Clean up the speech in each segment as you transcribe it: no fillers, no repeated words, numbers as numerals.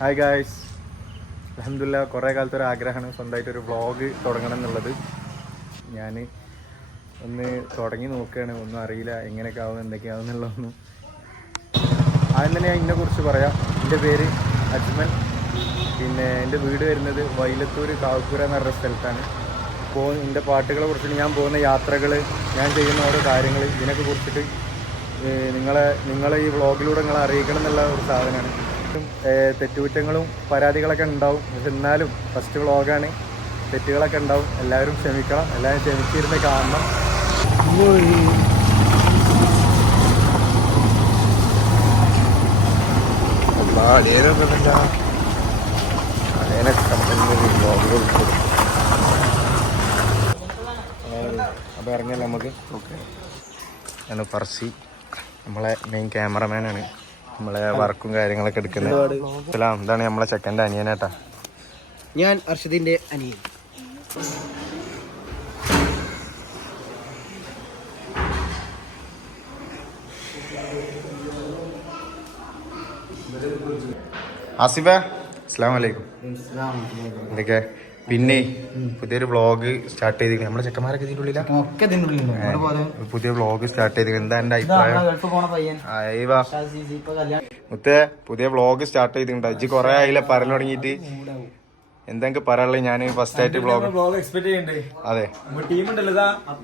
Hi guys, അൽഹംദുലില്ലാ കുറേ കാലത്തൊരു ആഗ്രഹമാണ് സ്വന്തമായിട്ടൊരു വ്ളോഗ് തുടങ്ങണം എന്നുള്ളത്. ഞാൻ ഒന്ന് തുടങ്ങി നോക്കുകയാണ്. ഒന്നും അറിയില്ല എങ്ങനെയൊക്കെ ആവും എന്തൊക്കെയാവും എന്നുള്ളതൊന്നും. ആദ്യം തന്നെ ഞാൻ ഇതിനെക്കുറിച്ച് പറയാം. എൻ്റെ പേര് അജ്മൽ. പിന്നെ എൻ്റെ വീട് വരുന്നത് വൈലത്തൂർ കാവപ്പുര എന്ന് പറഞ്ഞ സ്ഥലത്താണ്. അപ്പോൾ എൻ്റെ പാട്ടുകളെ കുറിച്ചിട്ട്, ഞാൻ പോകുന്ന യാത്രകൾ, ഞാൻ ചെയ്യുന്ന ഓരോ കാര്യങ്ങൾ, ഇതിനൊക്കെ കുറിച്ചിട്ട് നിങ്ങളെ ഈ വ്ളോഗിലൂടെ നിങ്ങളെ അറിയിക്കണം എന്നുള്ള ഒരു സാധനമാണ്. തെറ്റുകുറ്റങ്ങളും പരാതികളൊക്കെ ഉണ്ടാവും. പക്ഷെ എന്നാലും ഫസ്റ്റ് വ്ളോഗാണ്, തെറ്റുകളൊക്കെ ഉണ്ടാവും. എല്ലാവരും ക്ഷമിക്കണം, എല്ലാവരും ക്ഷമിച്ചിരുന്ന് കാണണം. അപ്പോൾ ഇറങ്ങിയാൽ നമുക്ക് ആണ് ഫർസി, നമ്മളെ മെയിൻ ക്യാമറമാനാണ്, നമ്മളെ വർക്കും കാര്യങ്ങളൊക്കെ എടുക്കുന്നത്. ഇതാണ് നമ്മളെ ചെക്കൻ്റെ അനിയനാട്ടാ. ഞാൻ അർഷദിന്റെ അനിയൻ. ആസിഫ, അസ്സലാമു അലൈക്കും. എന്തൊക്കെ? പിന്നെ പുതിയൊരു വ്ളോഗ് സ്റ്റാർട്ട് ചെയ്തിരിക്കുന്നത്. നമ്മുടെ ചെക്കന്മാരൊക്കെ ഇതിൻ്റെ ഉള്ളിലാണ്. പുതിയ വ്ളോഗ് സ്റ്റാർട്ട് ചെയ്തിരിക്കുന്നത്. എന്താ എൻ്റെ അഭിപ്രായം? മുത്തേ, പുതിയ വ്ളോഗ് സ്റ്റാർട്ട് ചെയ്തിട്ടുണ്ട്. ഇജ്ജ് കുറെ ആയില്ല പറഞ്ഞു തുടങ്ങിയിട്ട്. എന്താ പറയാനുള്ളത്? ഞാൻ ഫസ്റ്റ് ആയിട്ട് വ്ളോഗ് എക്സ്പെക്ട് ചെയ്യണ്ടേ? അതെ,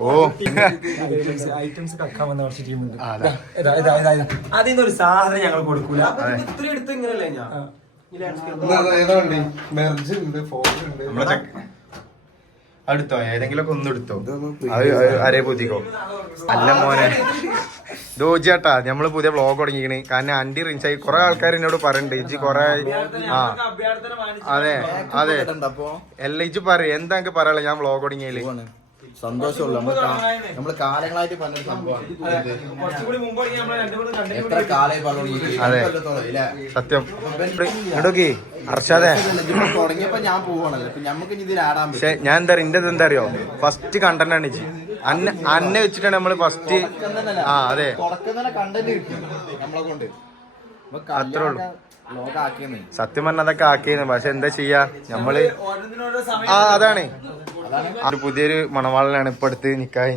ഓ അതിന്റെ ഒരു സാധനം ഞങ്ങൾ കൊടുക്കൂല. അടുത്തോ ഏതെങ്കിലുമൊക്കെ ഒന്നും എടുത്തോ, അരേ പൂത്തിക്കോ. അല്ല മോനെ ദോജിയാട്ടാ, നമ്മള് പുതിയ വ്ളോഗ് തുടങ്ങിക്കണ്. കാരണം അണ്ടി റിൻസായി കുറെ ആൾക്കാർ എന്നോട് പറയണ്ട്, ഇജ്ജ് കൊറേ അതെ അതെ എല്ലാം ഇജ്ജ് പറയും. എന്താ എനിക്ക് പറയാനുള്ള? ഞാൻ വ്ളോഗ് തുടങ്ങിയതില് സന്തോഷമുള്ളൂ. നമ്മള് കാലങ്ങളായിട്ട് പറഞ്ഞൊരു സംഭവമാണ്. എത്ര കാലമായി പറഞ്ഞു. അതെ സത്യം. ഇടോക്കി അർഷാദേ, തുടങ്ങിയപ്പോ ഞാൻ പോവാണല്ലോ, നമുക്ക് ഇതിൽ ആടാൻ. പക്ഷെ ഞാൻ എന്താ എന്താ അറിയോ, ഫസ്റ്റ് കണ്ടന്റ് ആണ് ഇജ്ജ്. അന്നെ വെച്ചിട്ടാണ് നമ്മള് ഫസ്റ്റ്. ആ അതെ, കണ്ടന്റ് കിട്ടി നമ്മളെ കൊണ്ട്. അത്രേ ഉള്ളൂ. സത്യം പറഞ്ഞ അതൊക്കെ ആക്കിയിരുന്നു. പക്ഷെ എന്താ ചെയ്യാ, നമ്മള് അതാണ്. ഒരു പുതിയൊരു മണവാളനാണ് ഇപ്പൊ അടുത്ത് നിക്കാഹ്.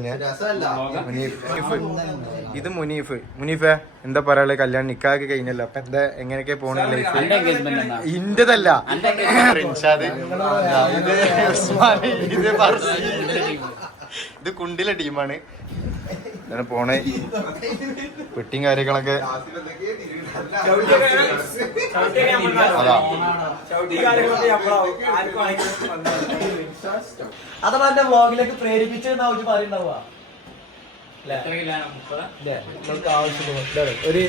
ഇത് മുനീഫ് എന്താ പറയാ, കല്യാണം നിക്കാഹ് കഴിഞ്ഞല്ലോ. അപ്പൊ എന്താ എങ്ങനെയൊക്കെ പോണ ലൈഫ്? ഇന്റതല്ല, ഇത് കുണ്ടിലെ ടീമാണ്. ഇതാണ് പോണേ. പെട്ടിയും കാര്യങ്ങളൊക്കെ അതാ. അതാണ് എന്റെ വ്ളോഗിലേക്ക് പ്രേരിപ്പിച്ചെന്നാവും പറയുണ്ടാവുക. ഒരു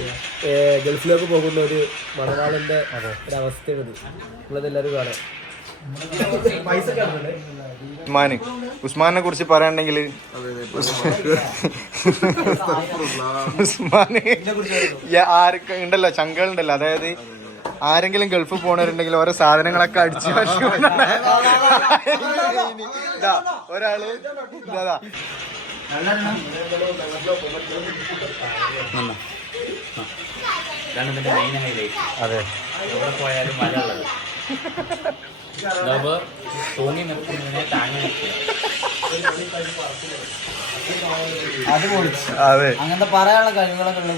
ഗൾഫിലേക്ക് പോകുന്ന ഒരു മണവാളന്റെ ഒരവസ്ഥയാണ് നിങ്ങളതെല്ലാരും കാണാം. ഉസ്മാനെ കുറിച്ച് പറയാനുണ്ടെങ്കിൽ, ഉസ്മാന് ആരൊക്കെ ഉണ്ടല്ലോ, ചങ്കളുണ്ടല്ലോ. അതായത് ആരെങ്കിലും ഗൾഫ് പോണവരുണ്ടെങ്കിൽ ഓരോ സാധനങ്ങളൊക്കെ അടിച്ചു ഒരാള് ഇതാ. അതെ, എവിടെ പോയാലും മലയുള്ളത് തൂങ്ങി നിർത്തുന്നതിനെ താങ്ങി നിർത്തുക. അതെ, അങ്ങനത്തെ പറയാനുള്ള കഴിവുകളൊക്കെ ഉള്ള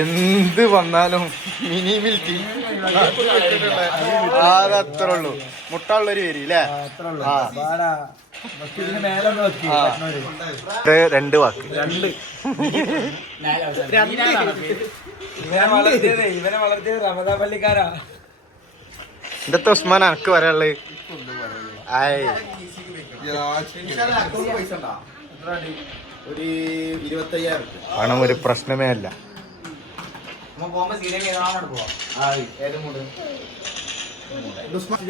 എന്ത് വന്നാലും മിനി മിൽക്കി അതത്രേ ഉള്ളൂ. മുട്ടുള്ളൊരു പേര് അല്ലേ? രണ്ട് വാക്ക്. ഇവനെ വളർത്തിയത് റമദാൻ പള്ളിക്കാരാ. ഇന്നത്തെ ഉസ്മാൻ അനക്ക് പറയാനുള്ളത്? ഒരു 25,000 പണം ഒരു പ്രശ്നമേ അല്ല. ഉസ്മാൻ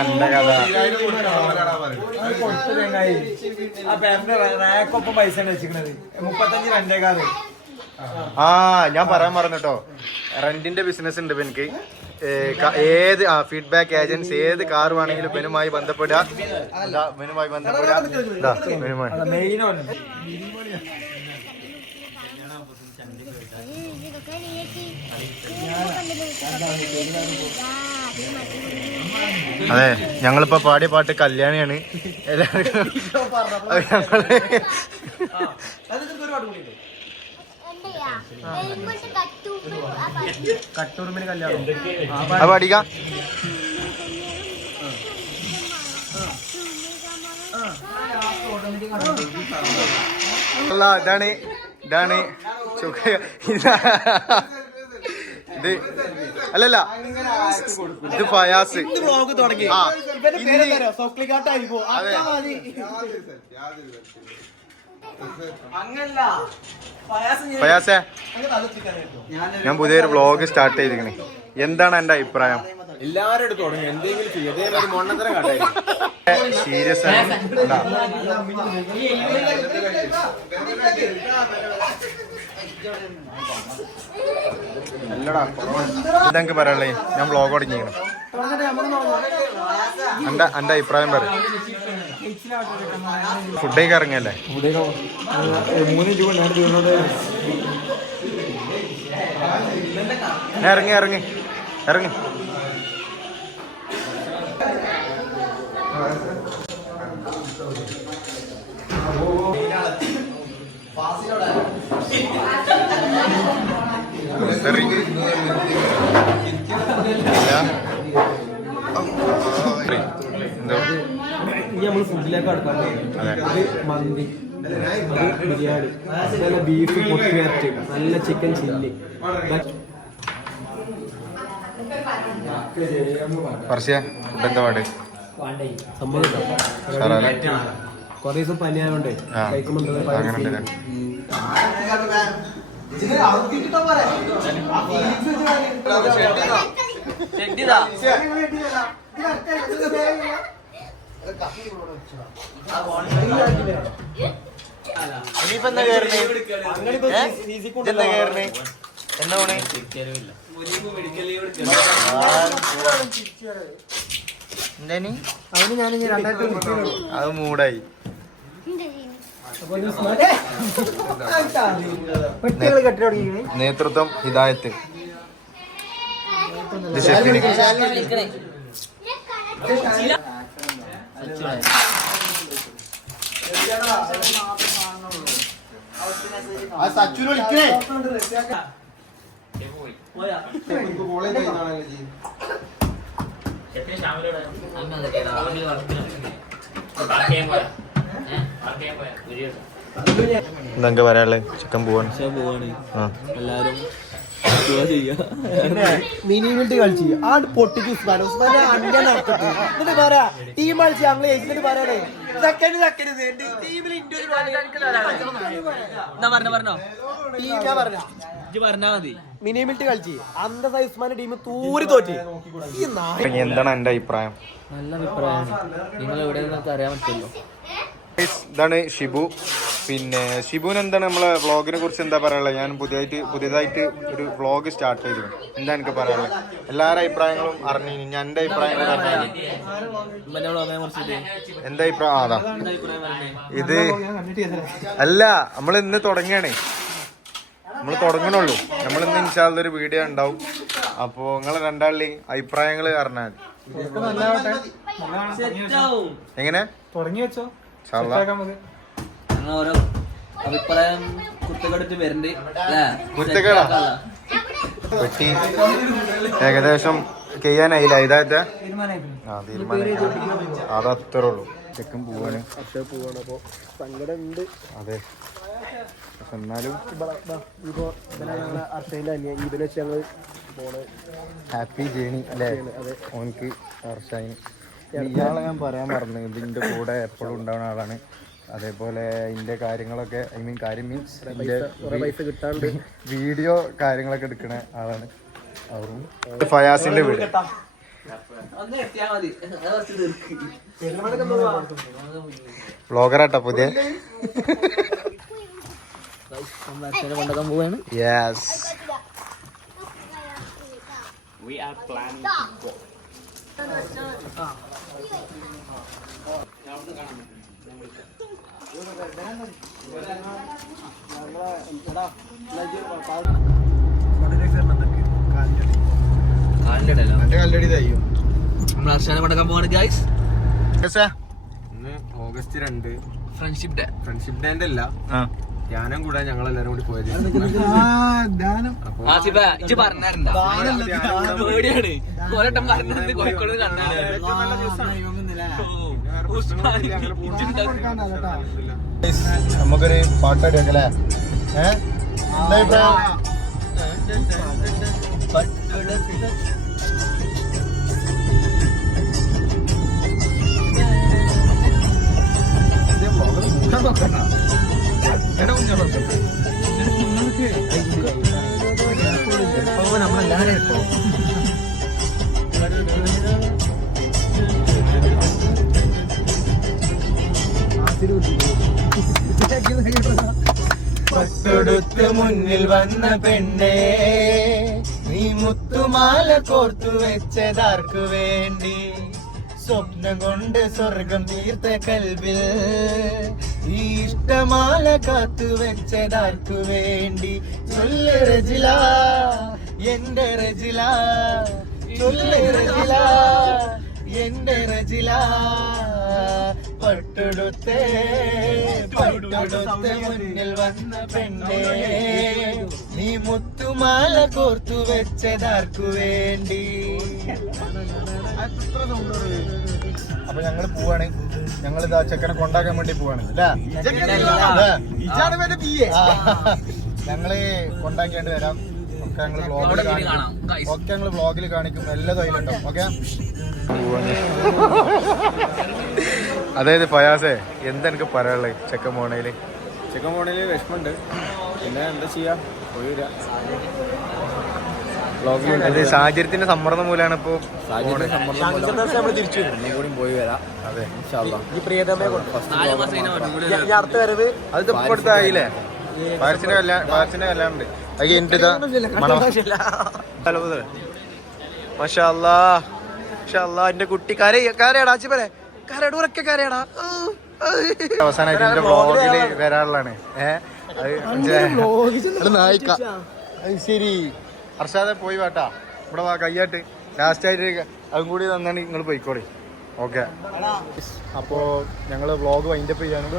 അന്റെ കഥ റാക്കൊപ്പം പൈസ വെച്ചിരിക്കണത് 35 രണ്ടേകാല്. ഞാൻ പറയാൻ പറഞ്ഞിട്ടോ, റെന്റിന്റെ ബിസിനസ് ഉണ്ട്. ഇപ്പൊ എനിക്ക് ഏത് ഫീഡ്ബാക്ക് ഏജൻസി ഏത് കാർ വേണമെങ്കിലും ഇവനുമായി ബന്ധപ്പെടുക. അതെ, ഞങ്ങളിപ്പോ പാടിയ പാട്ട് കല്യാണിയാണ്. എല്ലാവർക്കും കട്ടൂർമിന് കല്യാണം പാടിക്ക. അല്ല, ഇതാണ് ഇത് അല്ലല്ല, ഇത് ഫയാസ്. ഫയാസേ, ഞാൻ പുതിയൊരു വ്ളോഗ് സ്റ്റാർട്ട് ചെയ്തിരിക്കണേ. എന്താണ് എന്റെ അഭിപ്രായം? എല്ലാവരും എടുത്ത് തുടങ്ങി എന്തെങ്കിലും ചെയ്യും. മൊണ്ണത്തരം കാട്ടായി സീരിയസ് ആണ്. ഇതെനിക്ക് പറയാനുള്ളേ, ഞാൻ വ്ളോഗ് തുടങ്ങിയാണ്. എന്റെ അഭിപ്രായം പറ. ഫുഡേക്ക് ഇറങ്ങല്ലേ? ഇറങ്ങി ഇറങ്ങി ഇറങ്ങി. നമ്മൾ ഫുഡിലേക്ക് അടുക്കാം. മന്തി, ബിരിയാണി, ബീഫ് പൊട്ടിയാറ്റ്, നല്ല ചിക്കൻ ചില്ലി. ഫർസിയ, ഫുഡ് എന്താ പാട്? കൊറേ ദിവസം പനിയായോണ്ടേ അങ്ങനെ. ഇനിയിപ്പോ എന്താ കേറണേ? എന്താ കേറണേ? എന്താ പോണേ? എന്താ അത് മൂടായി. നേതൃത്വം ഹിദായത്ത്. ഇത് ഷെഫിന്. എന്താ പറയാനുള്ളത്? ചിക്കൻ പോവാണ്. എല്ലാരും മിനി മിനിറ്റ് കളിച്ച് ആ പൊട്ടിക്ക് ഉസ്മാൻ അങ്ങനെ നടത്തിട്ട് എന്നിട്ട് പറയാ ടീം കളിച്ച് ഞങ്ങൾ ജയിച്ചിട്ട് പറയണേ പറഞ്ഞാ മതി. മിനി മിനിറ്റ് കളിച്ച് അന്ത ഉസ്മാന്റെ ടീം തൂരി തോറ്റി. എന്താണ് എന്റെ അഭിപ്രായം? നല്ല അഭിപ്രായമാണ്. നിങ്ങൾ എവിടെ നിന്നൊക്കെ അറിയാൻ പറ്റുമല്ലോ. ഇതാണ് ഷിബു. പിന്നെ ഷിബുവിന് എന്താണ് നമ്മളെ വ്ളോഗിനെ കുറിച്ച് എന്താ പറയാനുള്ളത്? ഞാൻ പുതിയതായിട്ട് ഒരു വ്ളോഗ് സ്റ്റാർട്ട് ചെയ്തിരുന്നു. എന്താ എനിക്ക് പറയാനുള്ളത്? എല്ലാവരുടെ അഭിപ്രായങ്ങളും അറിഞ്ഞു. ഞാൻ എന്റെ അഭിപ്രായം കൂടെ അറിഞ്ഞു. എന്റെ അഭിപ്രായം അതാ. ഇത് അല്ല, നമ്മൾ ഇന്ന് തുടങ്ങിയാണേ. നമ്മൾ തുടങ്ങണുള്ളൂ. നമ്മളിന്ന് ഇൻഷാല്ലാ ഒരു വീഡിയോ ഉണ്ടാവും. അപ്പോ നിങ്ങളെ രണ്ടാളുടെയും അഭിപ്രായങ്ങൾ അറിഞ്ഞാൽ എങ്ങനെ തുടങ്ങി വെച്ചോ. ഓരോ അഭിപ്രായം കുറ്റക്കെടുത്ത് വരണ്ട്. കുറ്റക്കേടാ വെട്ടി ഏകദേശം ചെയ്യാനായില്ല. ഇതായിട്ട് അതത്രേ ഉള്ളൂ. ചെക്കൻ പോവാണ്. അതെ, എന്നാലും ഹാപ്പി ജേണി അല്ലേ ഓനക്ക് ഹർഷായിന്. ഇയാളെ ഞാൻ പറയാൻ പറഞ്ഞു, ഇതിൻ്റെ കൂടെ എപ്പോഴും ഉണ്ടാവുന്ന ആളാണ്. അതേപോലെ ഇതിൻ്റെ കാര്യങ്ങളൊക്കെ കാര്യം മീൻസ് വീഡിയോ കാര്യങ്ങളൊക്കെ എടുക്കണ ആളാണ്. അവരും ഫയാസിന്റെ വീട് വ്ളോഗറാട്ടോ പുതിയ. കൊണ്ടുപോകാൻ പോവാണ്. Yes, we are planning to go. കല്ലടി തയ്യും നമ്മൾ അർഷാനെ കൊണ്ടാക്കാൻ പോവാണ് ഗൈസ്. ഇന്ന് ഓഗസ്റ്റ് 2 ഫ്രണ്ട്ഷിപ്പ് ഡേ. ഫ്രണ്ട്ഷിപ്പ് ഡേന്റെ അല്ല, ധ്യാനം കൂടെ ഞങ്ങൾ എല്ലാരും കൂടി പോയത്. ആസിഫ ഇജ്ജ് പറഞ്ഞാരുണ്ടാ പേടിയാണ് കൊറേട്ടം പറഞ്ഞത് കോഴിക്കോട് കണ്ടാണ്. നമുക്കൊരു പാട്ടാടി വെക്കല്ലേ? എന്താ അഭിപ്രായം? പട്ടൊടുത്ത് മുന്നിൽ വന്ന പെണ്ണേ, നീ മുത്തുമാല കോർത്തു വെച്ചതാർക്കു വേണ്ടി? സ്വപ്നം കൊണ്ട് സ്വർഗം തീർത്ത കൽവിൽ ഈ ഇഷ്ടമാല കാത്തു വെച്ചതാർക്കു വേണ്ടി? ചൊല്ല് റജില, എന്റെ റജില, ചൊല്ല് റജില, എന്റെ റജില. പട്ടെടുത്ത് മുന്നിൽ വന്ന പെണ്ണേ, നീ മുത്തുമാല കോർത്തു വെച്ചതാർക്കു വേണ്ടി? അപ്പൊ ഞങ്ങള് പോവാണ്. ഞങ്ങൾ ഇതാ ചെക്കനെ കൊണ്ടാക്കാൻ വേണ്ടി പോവാണ് അല്ലേ? ഞങ്ങള് കൊണ്ടാക്കിയാണ്ട് വരാം. ഒക്കെ ഞങ്ങള് വ്ളോഗിൽ കാണിക്കും. ഒക്കെ ഞങ്ങള് വ്ളോഗിൽ കാണിക്കും. എല്ലാ തൊഴിലുണ്ടാവും. ഓക്കെ. അതായത് ഫയാസേ, എന്താ എനിക്ക് പറയാനുള്ളത് ചെക്കൻ പോണേല്? ചെക്കൻ പോണേല് വിഷമമുണ്ട്, പിന്നെ എന്താ ചെയ്യാ, പോയി വരാ. അത് സാഹചര്യത്തിന്റെ സമ്മർദ്ദം മൂലമാണ് ഇപ്പൊ തിരിച്ചു കൂടി പോയി വരാം. അതെ, ഈ പ്രിയതമയെ അടുത്ത വരവ് അത് ഇപ്പൊ അടുത്തായില്ലേ? പാരച്ചിന്റെ കല്യാണം ഉണ്ട്. അത് കഴിഞ്ഞിട്ട് മാഷാ എന്റെ കുട്ടി കരയടാ ചിപ്പരെ കരട് ഉറക്കെ കരയടാ. അവസാനമായിട്ട് എന്റെ വ്ളോഗില് വരാനുള്ളതാണ്. അത് നായിക്ക. അത് ശരി അർഷാദെ പോയി വാട്ടാ, ഇവിടെ വാ കയ്യാട്ട്. ലാസ്റ്റ് ആയിട്ട് അതും കൂടി തന്നാണ് നിങ്ങൾ പോയിക്കോളി. ഓക്കെ. അപ്പോ ഞങ്ങള് വ്ളോഗ് വൈൻഡപ്പ് ചെയ്യാനും.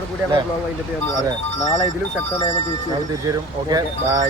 അതെ, നാളെ ഇതിലും ശക്തമായ തിരിച്ചു തരും. Okay, by.